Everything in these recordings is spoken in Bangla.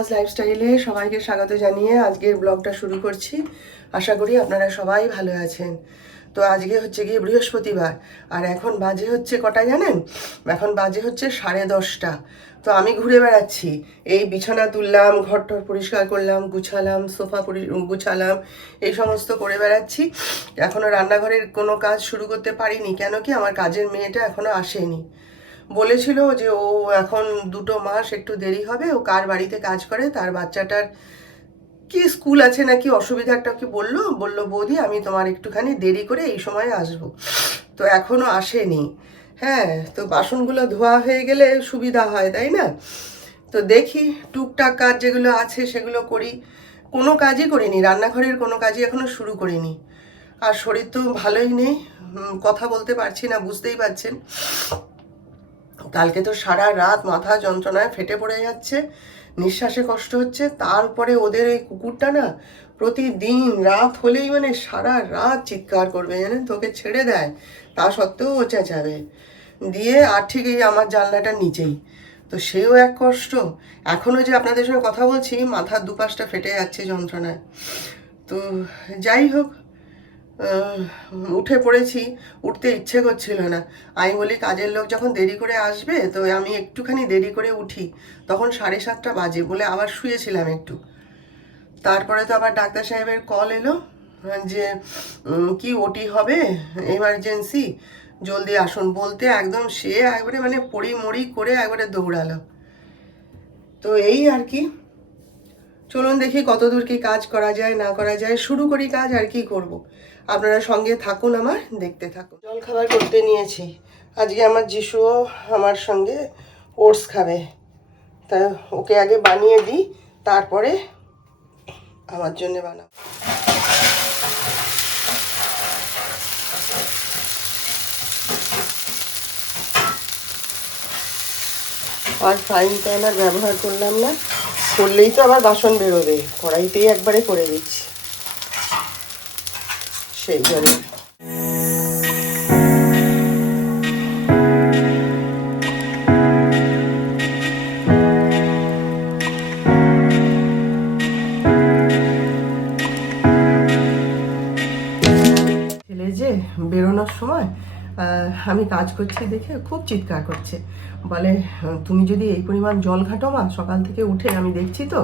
সুপ্রভাস লাইফস্টাইলে সবাইকে স্বাগত জানিয়ে আজকের ব্লগটা শুরু করছি। আশা করি আপনারা সবাই ভালো আছেন। তো আজকে হচ্ছে গিয়ে বৃহস্পতিবার, আর এখন বাজে হচ্ছে কটা জানেন? এখন বাজে হচ্ছে 10:30। তো আমি ঘুরে বেড়াচ্ছি, এই বিছানা তুললাম, ঘর টর পরিষ্কার করলাম, গুছালাম, সোফা গুছালাম, এই সমস্ত করে বেড়াচ্ছি। এখনও রান্নাঘরের কোনো কাজ শুরু করতে পারিনি, কেন কি আমার কাজের মেয়েটা এখনও আসেনি। বলেছিল যে ও এখন 2 মাস একটু দেরি হবে, ও কার বাড়িতে কাজ করে তার বাচ্চাটার কি স্কুল আছে নাকি অসুবিধা একটা কি বললো বৌদি আমি তোমার একটুখানি দেরি করে এই সময় আসবো। তো এখনো আসেনি। হ্যাঁ, তো বাসনগুলো ধোয়া হয়ে গেলে সুবিধা হয়, তাই না? তো দেখি টুকটাক কাজ যেগুলো আছে সেগুলো করি। কোনো কাজই করিনি, রান্নাঘরের কোনো কাজই এখনো শুরু করিনি। আর শরীর তো ভালোই নেই, কথা বলতে পারছি না, বুঝতেই পারছেন। কালকে তো সারা রাত মাথা যন্ত্রণায় ফেটে পড়ে যাচ্ছে, নিঃশ্বাসে কষ্ট হচ্ছে। তারপরে ওদের এই কুকুরটা না প্রতিদিন রাত হলেই মানে সারা রাত চিৎকার করবে, জানেন, তোকে ছেড়ে দেয়, তা সত্ত্বেও ও চেঁচাবে। দিয়ে আর ঠিক এই আমার জানলাটার নিচেই, তো সেও এক কষ্ট। এখনও যে আপনাদের সঙ্গে কথা বলছি মাথার দুপাশটা ফেটে যাচ্ছে যন্ত্রণায়। তো যাই হোক, উঠে পড়েছি, উঠতে ইচ্ছে করছিল না। আমি বলি কাজের লোক যখন দেরি করে আসবে তো আমি একটুখানি দেরি করে উঠি, তখন 7:30 বাজে বলে আবার শুয়েছিলাম একটু। তারপরে তো আবার ডাক্তার সাহেবের কল এলো যে কি ওটি হবে, এমার্জেন্সি, জলদি আসুন বলতে একদম সে একবারে মানে পড়ি মড়ি করে একবারে দৌড়ালো। তো এই আর কি, চলুন দেখি কতদূর কি কাজ করা যায় না করা যায়, শুরু করি কাজ, আর কি করব। আপনারা সঙ্গে থাকুন, আমার দেখতে থাকুন। জল খাবার করতে নিয়েছি। আজকে আমার যিশুও আমার সঙ্গে ওটস খাবে, তা ওকে আগে বানিয়ে দিই, তারপরে আমার জন্য বানাবো। আর ফ্রাইং প্যান আর ব্যবহার করলাম না, করলেই তো আবার বাসন বেরোবে, কড়াইতেই একবারে করে দিচ্ছি সেই জন্য। ছেলে যে বেরোনোর সময় আমি কাজ করছি দেখে খুব চিৎকার করছে, বলে তুমি যদি এই পরিমাণ জল ঘাটো মা সকাল থেকে উঠে, আমি দেখছি তো,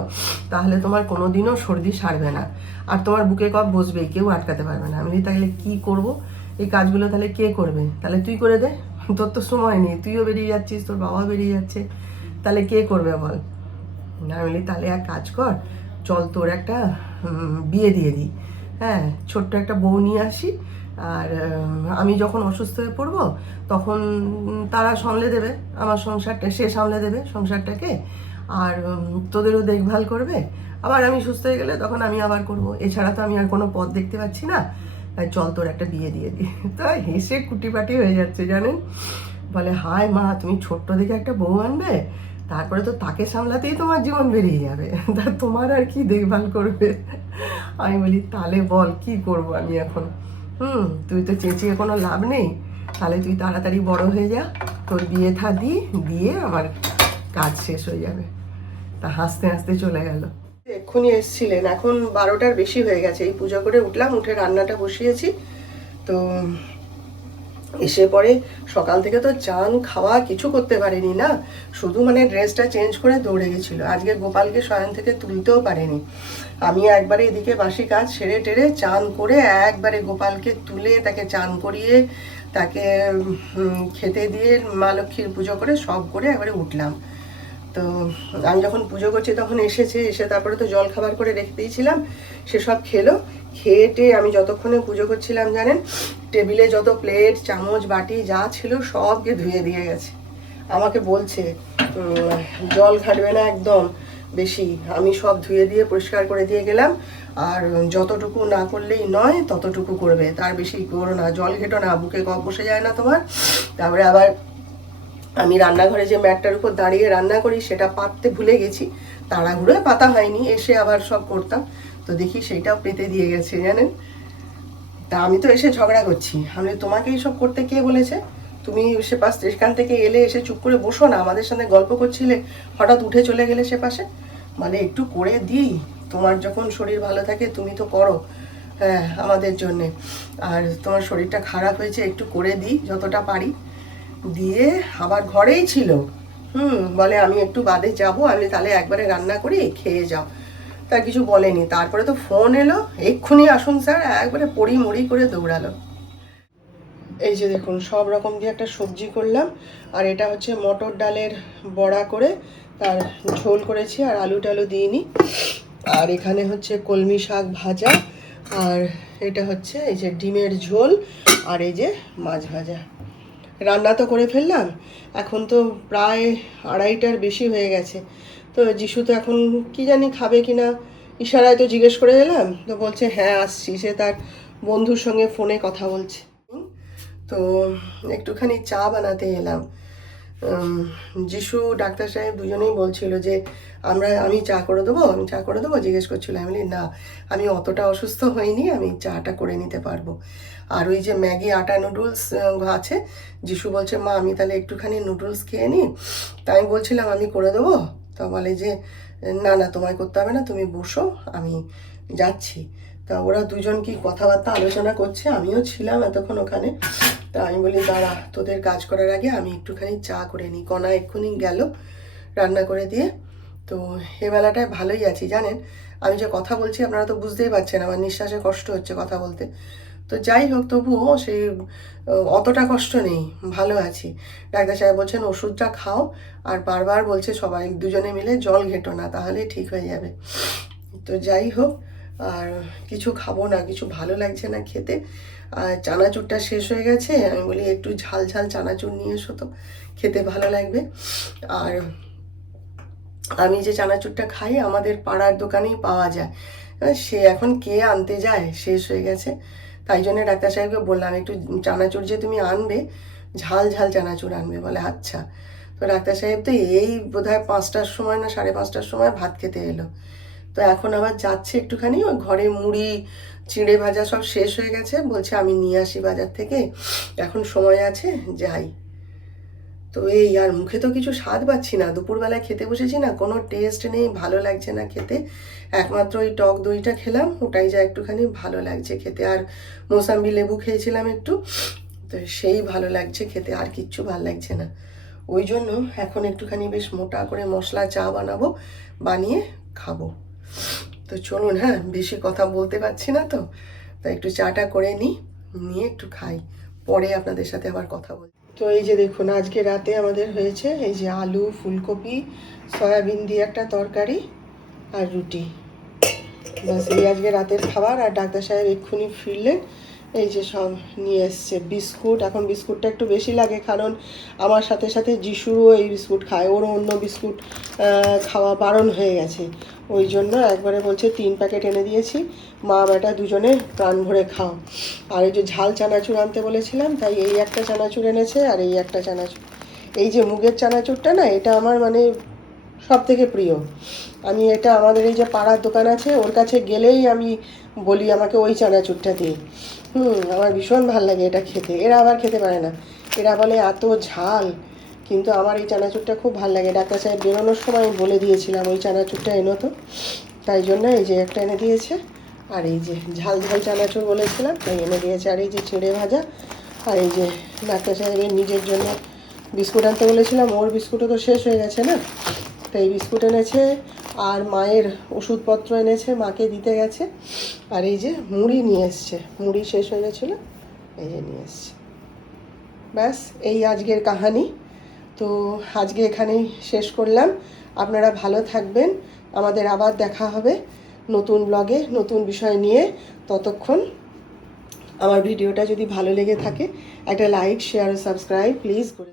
তাহলে তোমার কোনো দিনও সর্দি সারবে না, আর তোমার বুকে কফ বসবেই, কেউ আটকাতে পারবে না। আমি তাহলে কি করব, এই কাজগুলো তাহলে কে করবে? তাহলে তুই করে দে, তোর তো সময় নেই, তুইও বেরিয়ে যাচ্ছিস, তোর বাবা বেরিয়ে যাচ্ছে, তাহলে কে করবে বল? আমি বলি তাহলে এক কাজ কর, চল তোর একটা বিয়ে দিয়ে দিই। হ্যাঁ, ছোট্ট একটা বউ নিয়ে আসি, আর আমি যখন অসুস্থ হয়ে পড়বো তখন তারা সামলে দেবে আমার সংসারটা, সে সামলে দেবে সংসারটাকে, আর তোদেরও দেখভাল করবে। আবার আমি সুস্থ হয়ে গেলে তখন আমি আবার করব, এছাড়া তো আমি আর কোনো পথ দেখতে পাচ্ছি না, তাই চল তোর একটা বিয়ে দিয়ে দিই। তাই হেসে কুটিপাটি হয়ে যাচ্ছে জানেন, বলে হায় মা তুমি ছোট্ট দেখে একটা বউ আনবে, তারপরে তো তাকে সামলাতেই তোমার জীবন বেরিয়ে যাবে, তা তোমার আর কি দেখভাল করবে? আমি বলি তাহলে বল কি করব আমি এখন? তুই তো চেঁচিয়ে কোনো লাভ নেই, তাহলে তুই তাড়াতাড়ি বড় হয়ে যা, তোর বিয়ে থা দিয়ে আমার কাজ শেষ হয়ে যাবে। তা হাসতে হাসতে চলে গেল। এক্ষুনি এসছিলেন, এখন 12টার বেশি হয়ে গেছে, এই পুজো করে উঠলাম, উঠে রান্নাটা বসিয়েছি। তো এসে পরে সকাল থেকে তো চান খাওয়া কিছু করতে পারিনি না, শুধু মানে ড্রেসটা চেঞ্জ করে দৌড়ে গেছিলো। আজকে গোপালকে শয়ন থেকে তুলতেও পারিনি, আমি একবারে এদিকে বাসি কাজ সেরে টেরে চান করে একবারে গোপালকে তুলে তাকে চান করিয়ে তাকে খেতে দিয়ে মা লক্ষ্মীর পুজো করে সব করে একবারে উঠলাম। তো আমি যখন পুজো করছি তখন এসে তারপরে তো জল খাবার করে রেখে দিয়েছিলাম, সেসব খেলো। খেয়ে আমি যতক্ষণে পুজো করছিলাম জানেন, টেবিলে যত প্লেট চামচ বাটি যা ছিল সবকে ধুয়ে দিয়ে গেছে। আমাকে বলছে জল ঘাটবে না একদম বেশি, আমি সব ধুয়ে দিয়ে পরিষ্কার করে দিয়ে গেলাম, আর যতটুকু না করলেই নয় ততটুকু করবে, তার বেশি করো না, জল ঘেটো না, বুকে কফ বসে যায় না তোমার। তারপরে আবার আমি রান্নাঘরে যে ম্যাটটার উপর দাঁড়িয়ে রান্না করি সেটা পাততে ভুলে গেছি, তাড়াহুড়োয় পাতা হয়নি, এসে আবার সব করতাম, তো দেখি সেইটাও পেতে দিয়ে গেছে জানেন। তা আমি তো এসে ঝগড়া করছি, আমি তোমাকে এইসব করতে কে বলেছে? তুমি সে সেখান থেকে এলে এসে চুপ করে বসো না, আমাদের সাথে গল্প করছিলে, হঠাৎ উঠে চলে গেলে সে পাশে। মানে একটু করে দিই, তোমার যখন শরীর ভালো থাকে তুমি তো করো, হ্যাঁ আমাদের জন্যে, আর তোমার শরীরটা খারাপ হয়েছে একটু করে দিই যতটা পারি। দিয়ে আবার ঘরেই ছিল, বলে আমি একটু বাদে যাব, আমি তাহলে একবারে রান্না করি খেয়ে যাও। তার কিছু বলেনি, তারপরে তো ফোন এলো এক্ষুনি আসুন স্যার, একবারে পড়ি মুড়ি করে দৌড়ালো। এই যে দেখুন সব রকম দিয়ে একটা সবজি করলাম, আর এটা হচ্ছে মটর ডালের বড়া করে তার ঝোল করেছি, আর আলু টালু দিইনি। আর এখানে হচ্ছে কলমি শাক ভাজা, আর এটা হচ্ছে এই যে ডিমের ঝোল, আর এই যে মাছ ভাজা। রান্না তো করে ফেললাম, এখন তো প্রায় 2:30টার বেশি হয়ে গেছে। তো যিশু তো এখন কি জানি খাবে কি না, ইশারায় তো জিজ্ঞেস করে এলাম, তো বলছে হ্যাঁ আসছি, সে তার বন্ধুর সঙ্গে ফোনে কথা বলছে। তো একটুখানি চা বানাতে এলাম। যিশু ডাক্তার সাহেব দুজনেই বলছিল যে আমি চা করে দেবো জিজ্ঞেস করছিল। আমি বলি না, আমি অতটা অসুস্থ হইনি, আমি চাটা করে নিতে পারবো। আর ওই যে ম্যাগি আটা নুডলস আছে, যিশু বলছে মা আমি তাহলে একটুখানি নুডলস খেয়ে নিই। তাই আমি বলছিলাম আমি করে দেবো, তা বলে যে না না তোমায় করতে হবে না, তুমি বসো আমি যাচ্ছি। তা ওরা দুজন কি কথাবার্তা আলোচনা করছে, আমিও ছিলাম এতক্ষণ ওখানে। তা আমি বলি দাঁড়া, তোদের কাজ করার আগে আমি একটুখানি চা করে নিই। কণা এক্ষুনি গেল রান্না করে দিয়ে। তো এ বেলাটায় ভালোই আছি জানেন, আমি যে কথা বলছি আপনারা তো বুঝতেই পারছেন, আমার নিঃশ্বাসে কষ্ট হচ্ছে কথা বলতে। তো যাই হোক তবুও সেই অতটা কষ্ট নেই, ভালো আছি। ডাক্তার সাহেব বলছেন ওষুধটা খাও, আর বারবার বলছে সবাই দুজনে মিলে জল ঘেঁটো না, তাহলে ঠিক হয়ে যাবে। তো যাই হোক, আর কিছু খাবো না, কিছু ভালো লাগছে না খেতে। আর চানাচুরটা শেষ হয়ে গেছে, আমি বলি একটু ঝাল ঝাল চানাচুর নিয়ে এসো তো, খেতে ভালো লাগবে। আর আমি যে চানাচুরটা খাই আমাদের পাড়ার দোকানেই পাওয়া যায়, সে এখন কে আনতে যায়, শেষ হয়ে গেছে। তাই জন্য ডাক্তার সাহেবকে বললাম একটু চানাচুর যে তুমি আনবে, ঝাল ঝাল চানাচুর আনবে। বলে আচ্ছা। তো ডাক্তার সাহেব তো এই বোধহয় 5টার সময় না 5:30টার সময় ভাত খেতে এলো। তো এখন আবার যাচ্ছে একটুখানি, ওই ঘরে মুড়ি চিঁড়ে ভাজা সব শেষ হয়ে গেছে, বলছে আমি নিয়ে আসি বাজার থেকে, এখন সময় আছে যাই। তো এই আর মুখে তো কিছু স্বাদ পাচ্ছি না, দুপুরবেলায় খেতে বসেছি না, কোনো টেস্ট নেই, ভালো লাগছে না খেতে। একমাত্র ওই টক দইটা খেলাম, ওটাই যা একটুখানি ভালো লাগছে খেতে, আর মোসাম্বি লেবু খেয়েছিলাম একটু, তো সেই ভালো লাগছে খেতে, আর কিচ্ছু ভালো লাগছে না। ওই জন্য এখন একটুখানি বেশ মোটা করে মশলা চা বানাবো, বানিয়ে খাবো। তো চলুন, হ্যাঁ বেশি কথা বলতে পারছি না, তো একটু চাটা করে নিয়ে একটু খাই, পরে আপনাদের সাথে আবার কথা বলি। তো এই যে দেখুন আজকে রাতে আমাদের হয়েছে এই যে আলু ফুলকপি সয়াবিন দিয়ে একটা তরকারি আর রুটি, ব্যাস এই আজকে রাতের খাবার। আর ডাক্তার সাহেব এক্ষুনি ফিরলেন, এই যে সব নিয়ে এসছে বিস্কুট। এখন বিস্কুটটা একটু বেশি লাগে, কারণ আমার সাথে সাথে যিশুরও এই বিস্কুট খায়, ওরও অন্য বিস্কুট খাওয়া বারণ হয়ে গেছে। ওই জন্য একবারে বলছে 3 প্যাকেট এনে দিয়েছি, মা বেটা দুজনে প্রাণ ভরে খাও। আর এই যে ঝাল চানাচুর আনতে বলেছিলাম, তাই এই একটা চানাচুর এনেছে, আর এই একটা চানাচুর। এই যে মুগের চানাচুরটা না, এটা আমার মানে সব থেকে প্রিয়। আমি এটা আমাদের এই যে পাড়ার দোকান আছে ওর কাছে গেলেই আমি বলি আমাকে ওই চানাচুরটা দিই। আমার ভীষণ ভাল লাগে এটা খেতে। এরা আবার খেতে পারে না, এরা বলে এত ঝাল, কিন্তু আমার এই চানাচুরটা খুব ভাল লাগে। ডাক্তার সাহেব বেরোনোর সময় আমি বলে দিয়েছিলাম ওই চানাচুরটা এনো তো, তাই জন্য এই যে একটা এনে দিয়েছে। আর এই যে ঝাল ঝাল চানাচুর বলেছিলাম তাই এনে দিয়েছে। আর এই যে চিঁড়ে ভাজা, আর এই যে ডাক্তার সাহেবের নিজের জন্য বিস্কুট আনতে বলেছিলাম, ওর বিস্কুটও তো শেষ হয়ে গেছে না, তাই বিস্কুট এনেছে। আর মায়ের ওষুধপত্র এনেছে, মাকে দিতে গেছে। আর এই যে মুড়ি নিয়ে এসছে, মুড়ি শেষ হয়ে গেছিলো, এই যে নিয়ে এসছে। ব্যাস এই আজকের কাহানি। তো আজকে এখানেই শেষ করলাম। আপনারা ভালো থাকবেন, আমাদের আবার দেখা হবে নতুন ব্লগে নতুন বিষয় নিয়ে। ততক্ষণ আমার ভিডিওটা যদি ভালো লেগে থাকে একটা লাইক শেয়ার ও সাবস্ক্রাইব প্লিজ করে